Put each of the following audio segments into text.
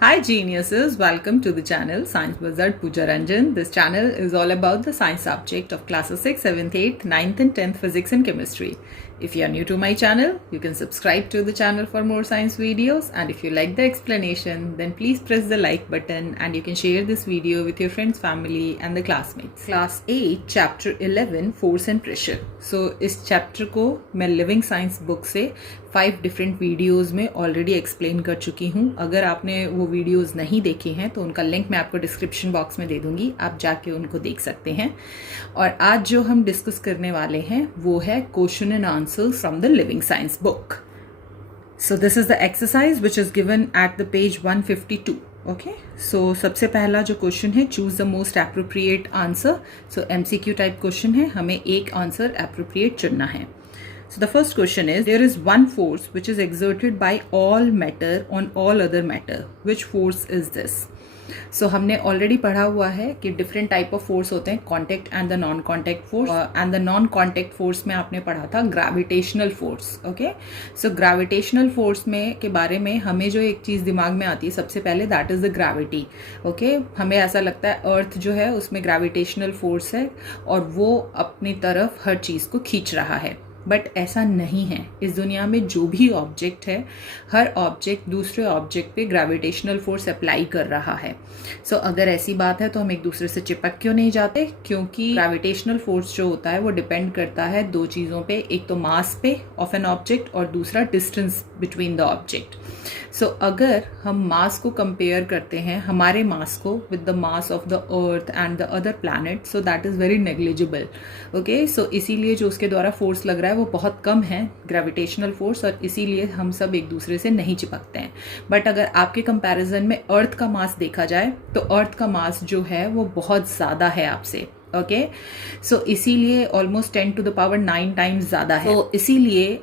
Hi geniuses, welcome to the channel Science Wizard Pooja Ranjan. This channel is all about the science subject of classes 6, 7th, 8th, 9th and 10th physics and chemistry. If you are new to my channel, you can subscribe to the channel for more science videos, and if you like the explanation, then please press the like button and you can share this video with your friends, family and the classmates. Class 8, Chapter 11, Force and Pressure. So इस chapter को मैं Living Science book से 5 different videos में already explain कर चुकी हूँ. अगर आपने वो videos नहीं देखे हैं तो उनका link मैं आपको description box में दे दूँगी, आप जाके उनको देख सकते हैं. और आज जो हम discuss करने वाले हैं वो है question and answers from the Living Science book. So this is the exercise which is given at the page 152. Okay so सबसे पहला जो क्वेश्चन है, choose the most appropriate answer. So MCQ type question है, हमें एक answer appropriate चुनना है. So the first question is, there is one force which is exerted by all matter on all other matter. Which force is this? So हमने already पढ़ा हुआ है कि डिफरेंट टाइप ऑफ फोर्स होते हैं, contact and the non contact force. And the non contact force में आपने पढ़ा था gravitational force. Okay so gravitational force में के बारे में हमें जो एक चीज दिमाग में आती है सबसे पहले, that is the gravity. Okay हमें ऐसा लगता है अर्थ जो है उसमें ग्रेविटेशनल फोर्स है और वो अपनी तरफ हर चीज को खींच रहा है, बट ऐसा नहीं है. इस दुनिया में जो भी ऑब्जेक्ट है, हर ऑब्जेक्ट दूसरे ऑब्जेक्ट पे ग्रेविटेशनल फोर्स अप्लाई कर रहा है. सो अगर ऐसी बात है तो हम एक दूसरे से चिपक क्यों नहीं जाते? क्योंकि ग्रेविटेशनल फोर्स जो होता है वो डिपेंड करता है दो चीज़ों पे, एक तो मास पे ऑफ एन ऑब्जेक्ट और दूसरा डिस्टेंस बिटवीन द ऑब्जेक्ट. सो अगर हम मास को कंपेयर करते हैं, हमारे मास को with the mass of the earth and the other planet, so that is very negligible. Okay so इसीलिए जो उसके द्वारा फोर्स लग रहा है वो बहुत कम है, ग्रेविटेशनल फोर्स, और इसीलिए हम सब एक दूसरे से नहीं चिपकते हैं. बट अगर आपके कंपैरिजन में अर्थ का मास देखा जाए तो अर्थ का मास जो है वो बहुत ज़्यादा है आपसे. ओके सो इसीलिए almost 10 to the power 9 times ज़्यादा है. तो इसीलिए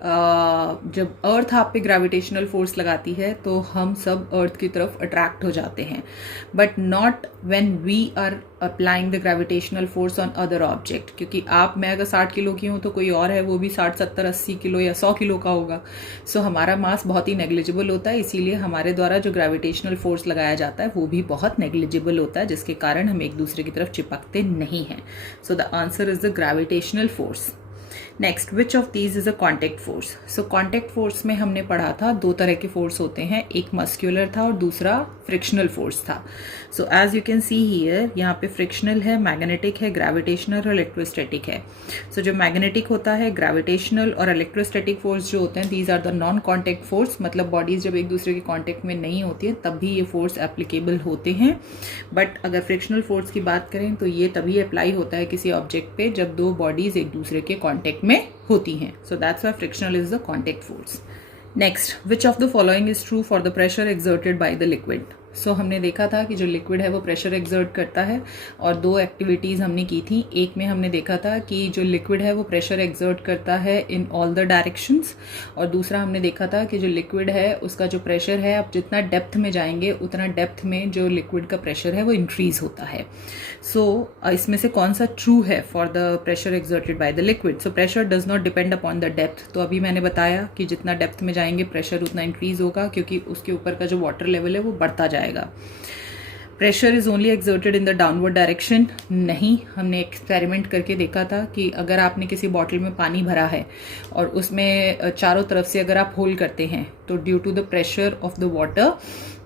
जब अर्थ आप पे ग्रेविटेशनल फोर्स लगाती है तो हम सब अर्थ की तरफ अट्रैक्ट हो जाते हैं, but not when we are applying the gravitational force on other object. क्योंकि मैं अगर 60 किलो की हूँ तो कोई और है वो भी 60, 70, 80 किलो या 100 किलो का होगा. सो हमारा मास बहुत ही नेग्लिजिबल होता है, इसीलिए हमारे द्वारा जो ग्रेविटेशनल फोर्स लगाया जाता है वो भी बहुत नेग्लिजिबल होता है, जिसके कारण हम एक दूसरे की तरफ चिपकते नहीं हैं. So the answer is the gravitational force. Next, which of these is a contact force? So contact force में हमने पढ़ा था दो तरह के फोर्स होते हैं, एक मस्क्यूलर था और दूसरा फ्रिक्शनल फोर्स था. So as you can see here, यहाँ पे फ्रिक्शनल है, मैग्नेटिक है, ग्रेविटेशनल और इलेक्ट्रोस्टैटिक है. सो जो मैग्नेटिक होता है, ग्रेविटेशनल और इलेक्ट्रोस्टैटिक फोर्स जो होते हैं, these are the non contact force. मतलब बॉडीज जब एक दूसरे के कॉन्टेक्ट में नहीं होती है तब भी ये फोर्स एप्लीकेबल होते हैं. बट अगर फ्रिक्शनल फोर्स की बात करें तो ये तभी अप्लाई होता है किसी ऑब्जेक्ट पे जब दो बॉडीज एक दूसरे के कॉन्टेक्ट में होती हैं. So that's why frictional is the contact force. Next, which of the following is true for the pressure exerted by the liquid? So हमने देखा था कि जो लिक्विड है वो प्रेशर एक्सर्ट करता है, और दो एक्टिविटीज़ हमने की थी. एक में हमने देखा था कि जो लिक्विड है वो प्रेशर एक्सर्ट करता है इन ऑल द डायरेक्शंस, और दूसरा हमने देखा था कि जो लिक्विड है उसका जो प्रेशर है, आप जितना डेप्थ में जाएंगे उतना डेप्थ में जो लिक्विड का प्रेशर है वो इंक्रीज होता है. सो इसमें से कौन सा ट्रू है for the pressure exerted by the liquid? So pressure does not depend upon the depth. तो अभी मैंने बताया कि जितना डेप्थ में जाएंगे प्रेशर उतना इंक्रीज होगा, क्योंकि उसके ऊपर का जो वाटर लेवल है वो बढ़ता जाएगा. Pressure is only exerted in the downward direction. नहीं, हमने एक्सपेरिमेंट करके देखा था कि अगर आपने किसी बॉटल में पानी भरा है और उसमें चारों तरफ से अगर आप होल करते हैं तो due to the pressure of the water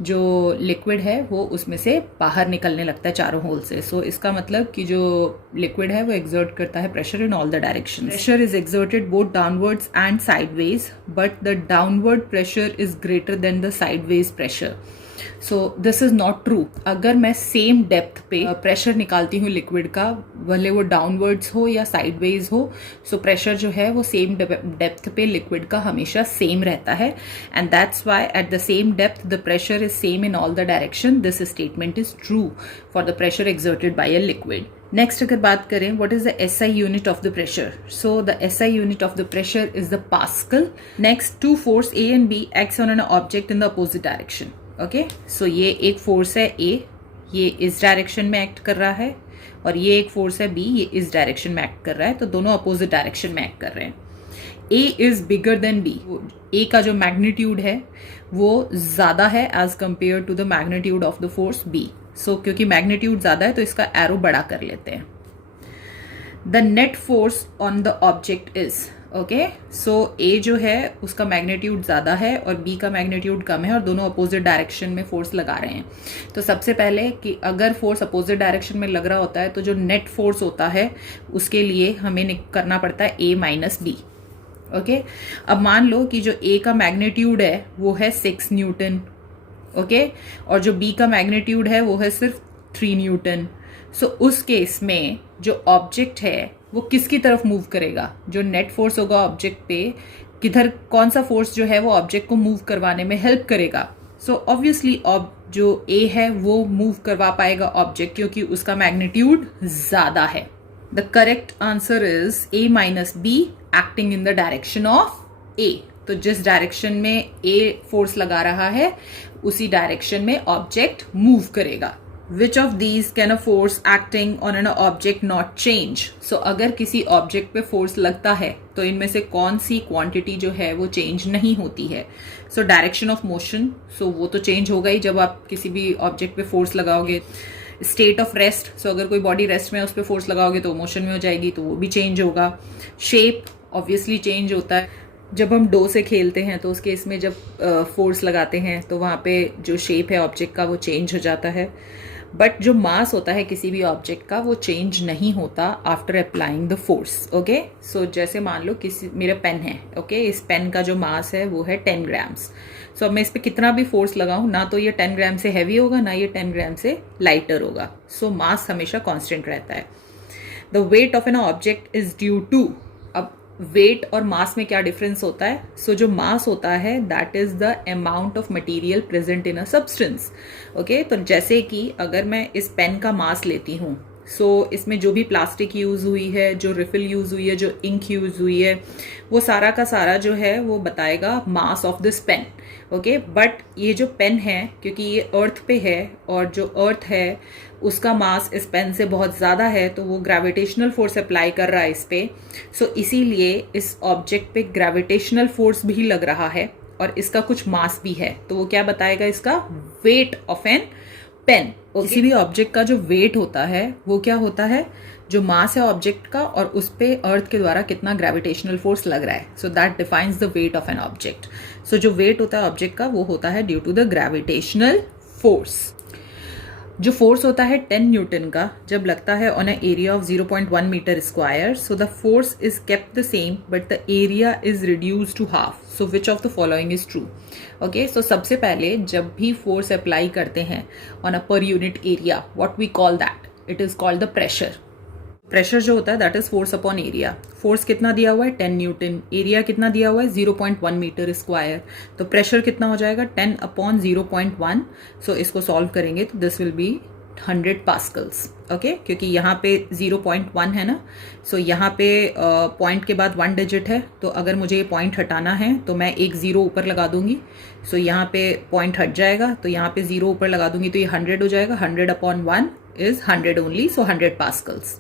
जो लिक्विड है वो उसमें से बाहर निकलने लगता है चारों होल से. सो इसका मतलब कि जो लिक्विड है वो एक्सर्ट करता है pressure in all the directions. Pressure is exerted both downwards and sideways, but the downward pressure is greater than the sideways pressure. So this is not true. अगर मैं सेम डेप्थ पे pressure निकालती हूँ liquid का, भले वो downwards हो या साइडवेज हो, सो प्रेशर जो है वो सेम डेप्थ पे लिक्विड का हमेशा सेम रहता है. And that's why at the same depth the pressure is same in all the direction. This statement is true for the pressure exerted by a liquid. Next अगर बात करें, what is the SI unit of the pressure? So the SI unit of the pressure is the pascal. Next, two force A and B acts on an object in the opposite direction. Okay so ये एक force है ए, ये इस direction में act कर रहा है, और ये एक फोर्स है बी, ये इस डायरेक्शन में एक्ट कर रहा है. तो दोनों अपोजिट डायरेक्शन में एक्ट कर रहे हैं. A is bigger than B, A का जो मैग्नीट्यूड है वो ज़्यादा है as compare to the magnitude of the force B. So क्योंकि मैग्नीट्यूड ज़्यादा है तो इसका एरो बड़ा कर लेते हैं. The net force on the object is, okay, so A जो है उसका मैग्नीट्यूड ज़्यादा है और B का मैग्नीट्यूड कम है और दोनों अपोजिट डायरेक्शन में फोर्स लगा रहे हैं. तो सबसे पहले कि अगर फोर्स अपोजिट डायरेक्शन में लग रहा होता है तो जो नेट फोर्स होता है उसके लिए हमें करना पड़ता है A माइनस B. ओके, अब मान लो कि जो A का मैग्नीट्यूड है वो है 6 न्यूटन, ओके, और जो B का मैग्नीट्यूड है वो है सिर्फ 3 न्यूटन. सो उस केस में जो ऑब्जेक्ट है वो किसकी तरफ मूव करेगा? जो नेट फोर्स होगा ऑब्जेक्ट पे, किधर, कौन सा फोर्स जो है वो ऑब्जेक्ट को मूव करवाने में हेल्प करेगा? सो ऑब्वियसली जो A है वो मूव करवा पाएगा ऑब्जेक्ट क्योंकि उसका मैग्नीट्यूड ज्यादा है. The correct answer is A minus B acting in the direction of A. तो जिस डायरेक्शन में A फोर्स लगा रहा है उसी डायरेक्शन में ऑब्जेक्ट मूव करेगा. Which of these can a force acting on an object not change? So अगर किसी ऑब्जेक्ट पे फोर्स लगता है तो इनमें से कौन सी क्वांटिटी जो है वो चेंज नहीं होती है? सो डायरेक्शन ऑफ मोशन, सो वो तो चेंज होगा ही जब आप किसी भी ऑब्जेक्ट पे फोर्स लगाओगे. स्टेट ऑफ रेस्ट, सो अगर कोई बॉडी रेस्ट में उस पर फोर्स लगाओगे तो मोशन में हो जाएगी, तो वो भी चेंज होगा. शेप ऑब्वियसली चेंज होता है. जब हम डो से खेलते हैं तो उस केस में जब फोर्स लगाते हैं तो वहाँ पे जो शेप है ऑब्जेक्ट का वो चेंज हो जाता है. बट जो मास होता है किसी भी ऑब्जेक्ट का वो चेंज नहीं होता after applying the force. Okay, so जैसे मान लो मेरा पेन है, ओके, इस पेन का जो मास है वो है 10 ग्राम्स. सो अब मैं इस पर कितना भी फोर्स लगाऊं ना तो ये 10 ग्राम से हैवी होगा ना ये 10 ग्राम से लाइटर होगा. सो मास हमेशा कांस्टेंट रहता है. The weight of an object is due to, अब वेट और मास में क्या डिफरेंस होता है? सो जो मास होता है that is the amount of material present in a substance. Okay, तो जैसे कि अगर मैं इस पेन का मास लेती हूँ, सो इसमें जो भी प्लास्टिक यूज हुई है, जो रिफिल यूज हुई है, जो इंक यूज हुई है, वो सारा का सारा जो है वो बताएगा mass of this pen. Okay, but ये जो पेन है क्योंकि ये अर्थ पे है और जो अर्थ है उसका मास इस पेन से बहुत ज़्यादा है तो वो ग्रेविटेशनल फोर्स अप्लाई कर रहा है इस पे. सो इसीलिए इस ऑब्जेक्ट पे ग्रेविटेशनल फोर्स भी लग रहा है और इसका कुछ मास भी है. तो वो क्या बताएगा? इसका वेट ऑफ एन पेन. किसी भी ऑब्जेक्ट का जो वेट होता है वो क्या होता है? जो मास है ऑब्जेक्ट का और उस पे अर्थ के द्वारा कितना ग्रेविटेशनल फोर्स लग रहा है. So that defines the weight of an object. So जो वेट होता है ऑब्जेक्ट का वो होता है due to the gravitational force. जो फोर्स होता है 10 न्यूटन का जब लगता है on a area of 0.1 metre square, so the force is kept the same but the area is reduce to half. So which of the following is true? Okay, so सबसे पहले जब भी फोर्स अप्लाई करते हैं on a per unit area, what we call that? It is called the pressure. Pressure जो होता है that is force upon area. Force कितना दिया हुआ है? 10 न्यूटन. एरिया कितना दिया हुआ है? 0.1 मीटर स्क्वायर. तो प्रेशर कितना हो जाएगा? 10 अपॉन 0.1. सो इसको सॉल्व करेंगे तो this will be 100 pascals. Okay, क्योंकि यहाँ पे 0.1 है ना, सो यहाँ पे पॉइंट के बाद 1 डिजिट है, तो अगर मुझे ये पॉइंट हटाना है तो मैं एक 0 ऊपर लगा दूंगी. सो यहाँ पे पॉइंट हट जाएगा तो यहाँ पे 0 ऊपर लगा दूंगी तो ये 100 हो जाएगा. 100 upon 1 is 100 only, so 100 pascals.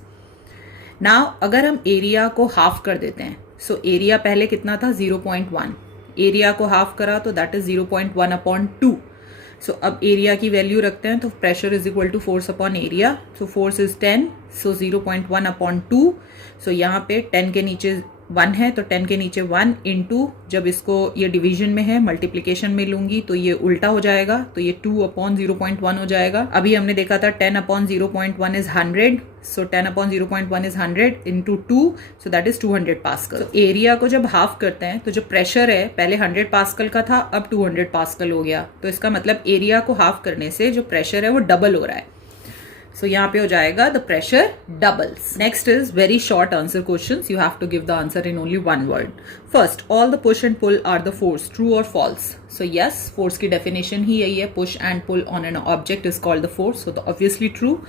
Now अगर हम एरिया को हाफ कर देते हैं, सो एरिया पहले कितना था? 0.1. एरिया को हाफ करा तो दैट इज 0.1 अपॉन 2. सो अब एरिया की वैल्यू रखते हैं तो pressure is equal to force upon area. So force is 10, so 0.1 upon 2. So यहाँ पे 10 के नीचे 1 है तो 10 के नीचे 1 इंटू, जब इसको ये डिवीजन में है मल्टीप्लीकेशन में लूंगी तो ये उल्टा हो जाएगा, तो ये 2 अपॉन 0.1 हो जाएगा. अभी हमने देखा था 10 upon 0.1 is 100. So 10 upon 0.1 is 100 into 2, so that is 200 pascal. तो एरिया को जब हाफ करते हैं तो जो प्रेशर है पहले 100 पास्कल का था, अब 200 पास्कल हो गया. तो इसका मतलब एरिया को हाफ करने से जो प्रेशर है वो डबल हो रहा है. सो यहाँ पे हो जाएगा the pressure doubles. Next is very short answer questions. You have to give the answer in only one word. First, all the push and pull are the force. True और फॉल्स? सो यस, फोर्स की definition ही यही है. Push and pull on an object is called the force. So obviously true.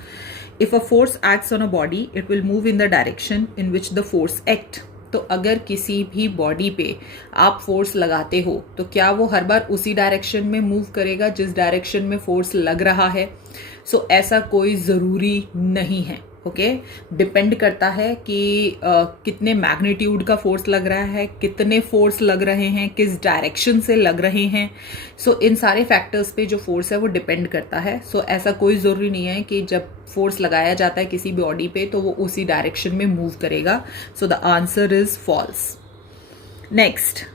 If a force acts on a body, it will move in the direction in which the force act. तो अगर किसी भी body पे आप force लगाते हो तो क्या वो हर बार उसी डायरेक्शन में मूव करेगा जिस डायरेक्शन में फोर्स लग रहा है? सो ऐसा कोई ज़रूरी नहीं है. ओके डिपेंड करता है कि कितने मैग्नीट्यूड का फोर्स लग रहा है, कितने फोर्स लग रहे हैं, किस डायरेक्शन से लग रहे हैं. सो इन सारे फैक्टर्स पे जो फोर्स है वो डिपेंड करता है. सो ऐसा कोई ज़रूरी नहीं है कि जब फोर्स लगाया जाता है किसी बॉडी पे तो वो उसी डायरेक्शन में मूव करेगा. So the answer is false. Next,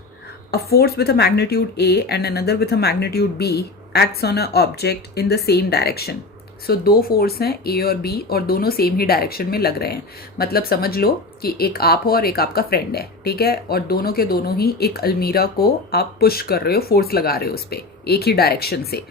a force with a magnitude A and another with a magnitude B acts on an object in the same direction. So दो फोर्स हैं A और B और दोनों same ही direction में लग रहे हैं. मतलब समझ लो कि एक आप हो और एक आपका फ्रेंड है, ठीक है, और दोनों के दोनों ही एक अलमीरा को आप पुश कर रहे हो, फोर्स लगा रहे हो उस पर एक ही डायरेक्शन से.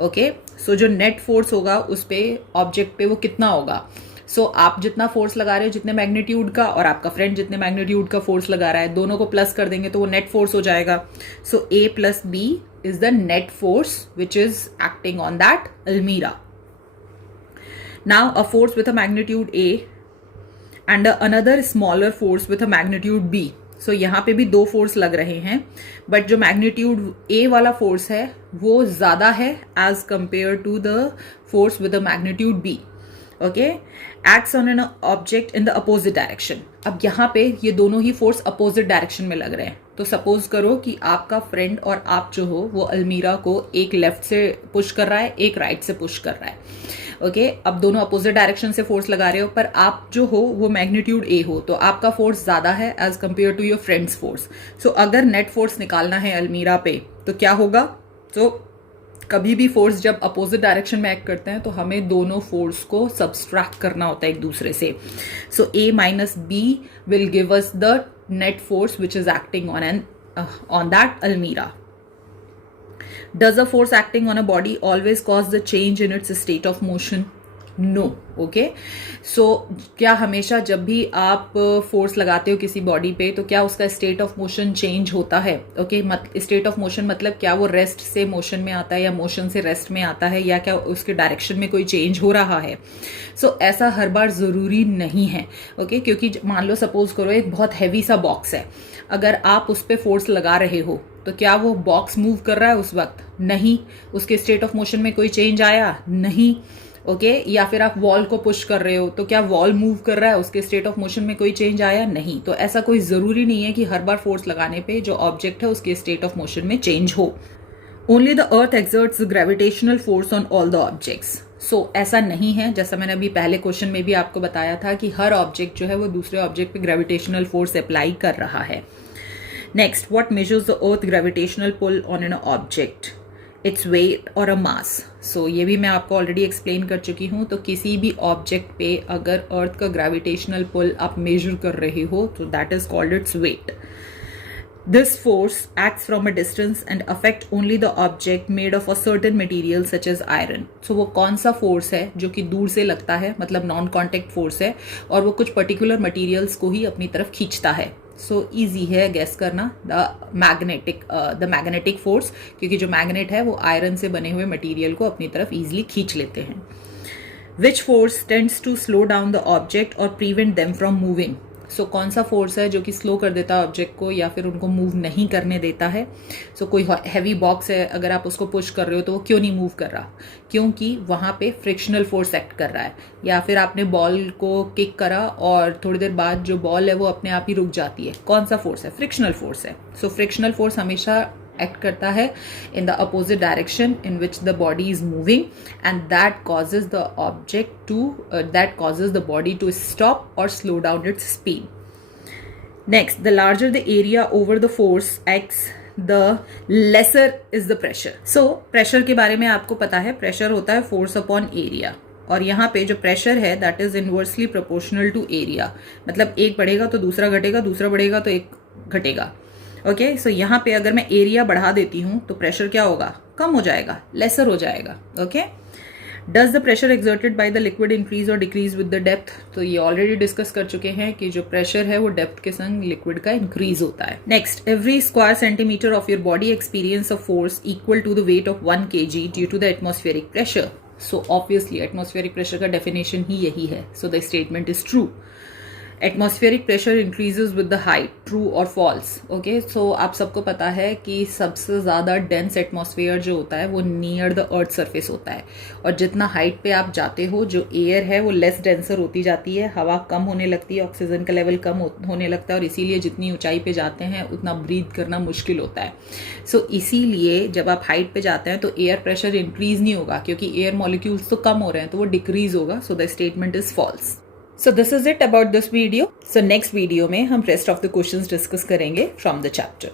ओके सो जो नेट फोर्स होगा उस पर ऑब्जेक्ट पे वो कितना होगा. सो आप जितना फोर्स लगा रहे हो जितने मैग्नीट्यूड का और आपका फ्रेंड जितने मैग्नीट्यूड का फोर्स लगा रहा है, दोनों को प्लस कर देंगे तो वो नेट फोर्स हो जाएगा. So A plus B is the net force which is acting on that almirah. Now a force with a magnitude A and another smaller force with a magnitude B. So यहाँ पे भी दो force लग रहे हैं, but जो magnitude A वाला force है वो ज्यादा है as compare to the force with the magnitude B. Okay acts on an object in the opposite direction. अब यहाँ पे ये दोनों ही फोर्स अपोजिट डायरेक्शन में लग रहे हैं. तो सपोज करो कि आपका फ्रेंड और आप जो हो वो अलमीरा को एक लेफ्ट से पुश कर रहा है, एक राइट से पुश कर रहा है. ओके अब दोनों अपोजिट डायरेक्शन से फोर्स लगा रहे हो, पर आप जो हो वो मैग्नीट्यूड A हो तो आपका फोर्स ज्यादा है as compare to your friend's force. So अगर नेट फोर्स निकालना है अलमीरा पे तो क्या होगा. तो कभी भी फोर्स जब अपोजिट डायरेक्शन में एक्ट करते हैं तो हमें दोनों फोर्स को सब्सट्रैक्ट करना होता है एक दूसरे से. सो A minus B will give us the net force which is acting on that almirah. Does a force acting on a body always cause the change in its state of motion? No. Okay so क्या हमेशा जब भी आप force लगाते हो किसी body पे तो क्या उसका स्टेट ऑफ मोशन चेंज होता है. ओके स्टेट ऑफ मोशन मतलब क्या वो रेस्ट से मोशन में आता है या मोशन से रेस्ट में आता है या क्या उसके डायरेक्शन में कोई चेंज हो रहा है. सो ऐसा हर बार ज़रूरी नहीं है. ओके क्योंकि मान लो सपोज करो एक बहुत हैवी सा बॉक्स है, अगर आप उस पर फोर्स लगा रहे हो तो क्या वो बॉक्स मूव कर रहा है उस वक्त. नहीं. उसके स्टेट ऑफ मोशन में कोई चेंज आया. नहीं. ओके या फिर आप वॉल को पुश कर रहे हो तो क्या वॉल मूव कर रहा है, उसके स्टेट ऑफ मोशन में कोई चेंज आया. नहीं. तो ऐसा कोई जरूरी नहीं है कि हर बार फोर्स लगाने पे जो ऑब्जेक्ट है उसके स्टेट ऑफ मोशन में चेंज हो. Only the earth exerts gravitational force on all the objects. So ऐसा नहीं है, जैसा मैंने अभी पहले क्वेश्चन में भी आपको बताया था कि हर ऑब्जेक्ट जो है वो दूसरे ऑब्जेक्ट पे ग्रेविटेशनल फोर्स अप्लाई कर रहा है. Next, what measures the earth gravitational pull on an object. Its weight और अ मास. सो ये भी मैं आपको ऑलरेडी एक्सप्लेन कर चुकी हूँ. तो किसी भी ऑब्जेक्ट पे अगर अर्थ का ग्रेविटेशनल पुल आप मेजर कर रहे हो तो that is called its weight. This force acts from a distance and affect only the object made of a certain material such as iron. So वो कौन सा फोर्स है जो कि दूर से लगता है, मतलब नॉन कॉन्टेक्ट फोर्स है, और वो कुछ पर्टिकुलर मटीरियल्स को ही अपनी तरफ खींचता है. सो ईजी है गैस करना द मैग्नेटिक फोर्स, क्योंकि जो मैग्नेट है वो आयरन से बने हुए मटेरियल को अपनी तरफ ईजिली खींच लेते हैं. Which force tends to slow down the object और prevent them from moving. So कौन सा फोर्स है जो कि स्लो कर देता है ऑब्जेक्ट को या फिर उनको मूव नहीं करने देता है. सो कोई हैवी बॉक्स है, अगर आप उसको पुश कर रहे हो तो वो क्यों नहीं मूव कर रहा, क्योंकि वहां पे फ्रिक्शनल फोर्स एक्ट कर रहा है. या फिर आपने बॉल को किक करा और थोड़ी देर बाद जो बॉल है वो अपने आप ही रुक जाती है. कौन सा फोर्स है, फ्रिक्शनल फोर्स है. सो फ्रिक्शनल फोर्स हमेशा एक्ट करता है in the opposite direction in which the body is moving, and that causes the object to that causes the body to stop or slow down its speed. Next, the larger the area over the force acts, the lesser is the pressure. So pressure के बारे में आपको पता है, pressure होता है force upon area, और यहाँ पे जो प्रेशर है that is inversely proportional to area. मतलब एक बढ़ेगा तो दूसरा घटेगा, दूसरा बढ़ेगा तो एक घटेगा. ओके सो यहाँ पे अगर मैं एरिया बढ़ा देती हूँ तो प्रेशर क्या होगा, कम हो जाएगा, लेसर हो जाएगा. Okay does the pressure exerted by the liquid increase और डिक्रीज विद द डेप्थ. तो ये ऑलरेडी डिस्कस कर चुके हैं कि जो प्रेशर है वो डेप्थ के संग लिक्विड का इंक्रीज होता है. Next, every square centimetre of your body experience a force equal to the weight of 1 kg due to the atmospheric pressure. So obviously atmospheric pressure का डेफिनेशन ही यही है. So the statement is true. Atmospheric pressure increases with the height, true और false? Okay, so आप सबको पता है कि सबसे ज़्यादा डेंस एटमॉस्फेयर जो होता है वो नियर द अर्थ सरफेस होता है, और जितना हाइट पे आप जाते हो जो एयर है वो लेस डेंसर होती जाती है, हवा कम होने लगती है, ऑक्सीजन का लेवल कम होने लगता है, और इसीलिए जितनी ऊंचाई पे जाते हैं उतना ब्रीथ करना मुश्किल होता है। सो इसीलिए जब आप हाइट पे जाते हैं तो एयर प्रेशर इंक्रीज नहीं होगा, क्योंकि एयर मॉलिक्यूल्स तो कम हो रहे हैं, तो वो डिक्रीज होगा। So the statement is false. So this is it about this video. So next video में हम rest of the questions discuss करेंगे from the chapter.